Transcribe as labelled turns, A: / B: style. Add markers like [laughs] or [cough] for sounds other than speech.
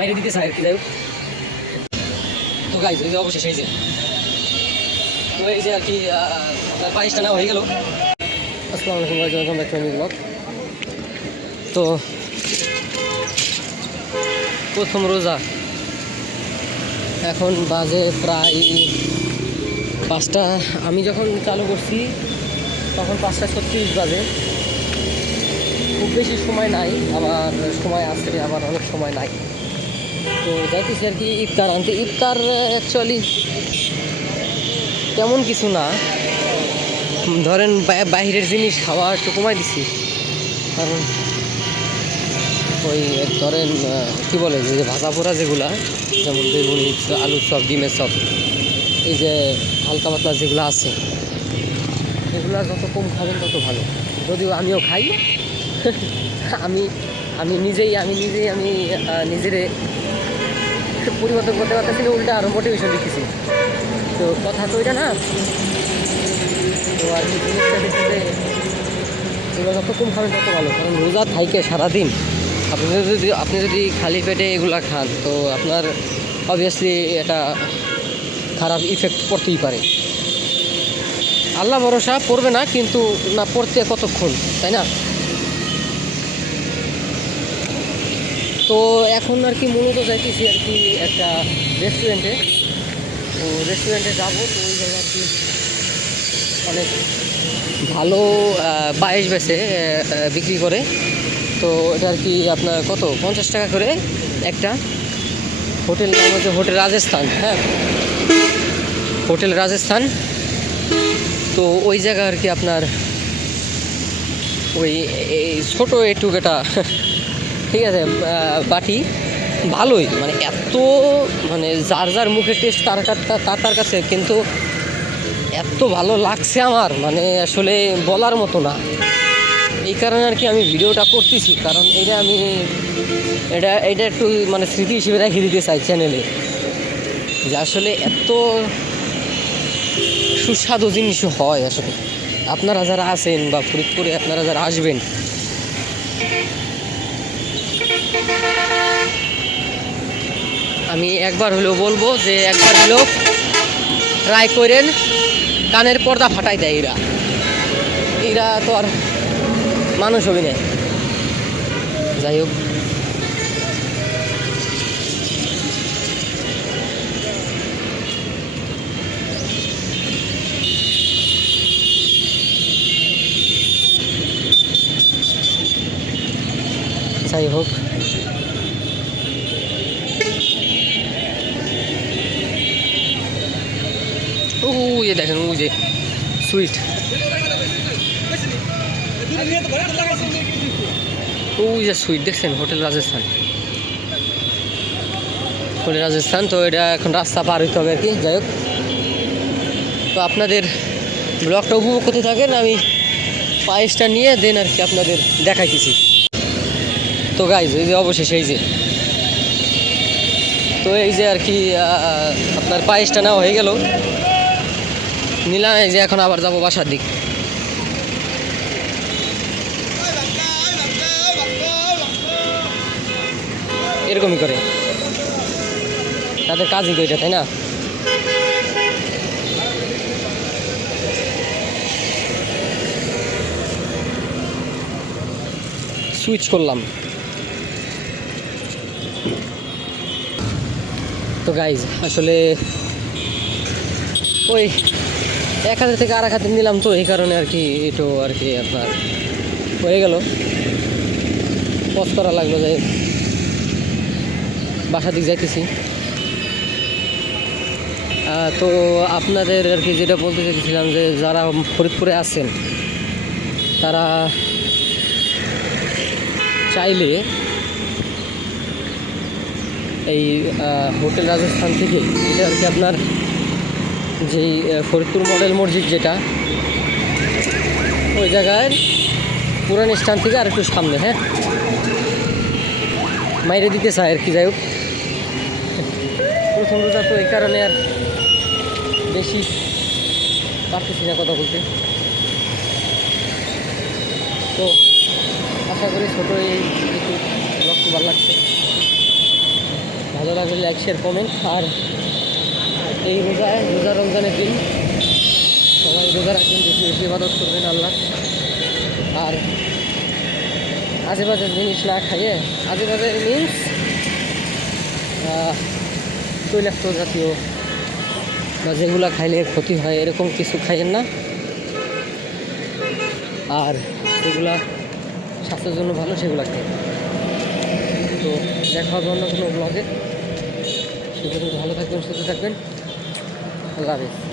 A: বাইরে দিতে চাই আর কি, যাই। তো গাইজ এই যে অবশেষে এই যে। তো এই যে আর কি বাইশটা নেওয়া হয়ে গেল। আসসালামু আলাইকুম গাইজ ওয়েলকাম তো, প্রথম রোজা। এখন বাজে প্রায় পাঁচটা। আমি যখন চালু করছি, তখন পাঁচটা ছত্রিশ বাজে। খুব বেশি সময় নাই আমার সময় আছে, আবার অনেক সময় নাই। তো যাইতেছি আর কি ইফতার আনতে। ইফতার অ্যাকচুয়ালি তেমন কিছু না। ধরেন বাইরের জিনিস খাওয়া একটু কমাই দিছি। কারণ ওই ধরেন কি বলে যে ভাজা পোড়া যেগুলা যেমন বেগুনি আলুর চপ ডিমের চপ এই যে হালকা পাতলা যেগুলো আছে এগুলো যত কম খাবেন তত ভালো। যদিও আমিও খাই [laughs] আমি আমি নিজেই আমি নিজেই আমি আহ, নিজেরে পরিবর্তন করতে পারতেছি না, উল্টা আরও মোটিভেশন দিতেছি। তো কথা তো ওইটা না। তো আর কি জিনিসটা দেখছি যে এগুলো যত কম খাবেন তত ভালো, কারণ রোজা থাইকে সারাদিন। আপনি যদি আপনি যদি খালি পেটে এগুলা খান, তো আপনার অবভিয়াসলি এটা খারাপ ইফেক্ট পড়তেই পারে। আল্লাহ ভরসা, পড়বে না, কিন্তু না পড়তে কতক্ষণ, তাই না? তো এখন আর কি মূলত যাইতেছি আর কি একটা রেস্টুরেন্টে তো রেস্টুরেন্টে যাব, তো ওই জায়গায় আর কি অনেক ভালো পায়েস বেছে বিক্রি করে। তো এটা আর কি আপনার কত? পঞ্চাশ টাকা করে একটা হোটেল, নাম হচ্ছে হোটেল রাজস্থান হ্যাঁ? হোটেল রাজস্থান। তো ওই জায়গা আর কি আপনার ওই ছোটো একটু এটা ঠিক আছে বাটি ভালোই মানে এত মানে যার যার মুখে টেস্ট তার তার তার কাছে, কিন্তু এত ভালো লাগছে আমার মানে আসলে বলার মতো না। এই কারণে আর কি আমি ভিডিওটা করতেছি, কারণ এটা আমি, এটা এটা একটু মানে স্মৃতি হিসেবে রেখে দিতে চাই চ্যানেলে যে আসলে এত সুস্বাদু জিনিস হয় আসলে। আপনারা যারা আছেন বা ফরিদপুরে আপনারা যারা আসবেন আমি একবার হলেও বলব যে একবার হলেও ট্রাই করেন, কানের পর্দা ফাটাই দেয় এরা। এরা তো আর মানুষ হবি না। যাই হোক। যাই হোক। যে দেখেন, ও যে সুইট ও যে সুইট দেখছেন? হোটেল রাজস্থান। হোটেল রাজস্থান, তো এটা এখন রাস্তা পার হইতে হবে আর কি, যাই হোক। তো আপনাদের ব্লগটা উপভোগ করতে থাকেন, আমি পায়েসটা নিয়ে দেন আর কি আপনাদের দেখাইতেছি। তো গাইজ এই যে অবশেষে এই যে। তো এই যে আর কি আপনার পায়েসটা নেওয়া হয়ে গেল। নিলাম, এই যে এখন আবার যাব বাসার দিক। এরকমই করে। তাদের কাজই তো এটা, তাই না? সুইচ করলাম। তো গাইজ আসলে ওই এক হাতে থেকে আর এক হাতে নিলাম তো, এই কারণে আর কি একটু আর কি আপনার হয়ে গেল। পজ করা লাগল যে বাসা দিক যাইতেছি। তো আপনাদের আর কি যেটা বলতে চাইছিলাম যে, যারা ফরিদপুরে আছেন, তারা চাইলে এই হোটেল রাজস্থান থেকে এটা আর কি আপনার যেই ফরিদপুর মডেল মসজিদ যেটা, ওই জায়গায় পুরান স্থান থেকে আর একটু সামনে হ্যাঁ? মাইরে দিতে চায় আর কি, যাই হোক। প্রথম রোজা তো এই কারণে আর বেশি পারতেছি না কথা বলতে। তো আশা করি ছোটো এই একটু ব্লগটি ভালো লাগছে। ভালো লাগলে লাইক শেয়ার কমেন্ট আর এই রোজায় রোজা রমজানের দিন। সবাই রোজা রাখবেন বেশি বেশি ইবাদত করবেন আল্লাহ। আর আজে বাজে জিনিস না খাইয়ে আজে বাজে মিন্স তৈলাক্ত জাতীয় বা যেগুলো খাইলে ক্ষতি হয়, এরকম কিছু খাইয়েন না। আর যেগুলা স্বাস্থ্যের জন্য ভালো, সেগুলো খাই তো দেখা হবে অন্য কোনো ব্লগে সে ভালো থাকবেন, সুস্থ থাকবেন। আল্লাহ হাফিজ।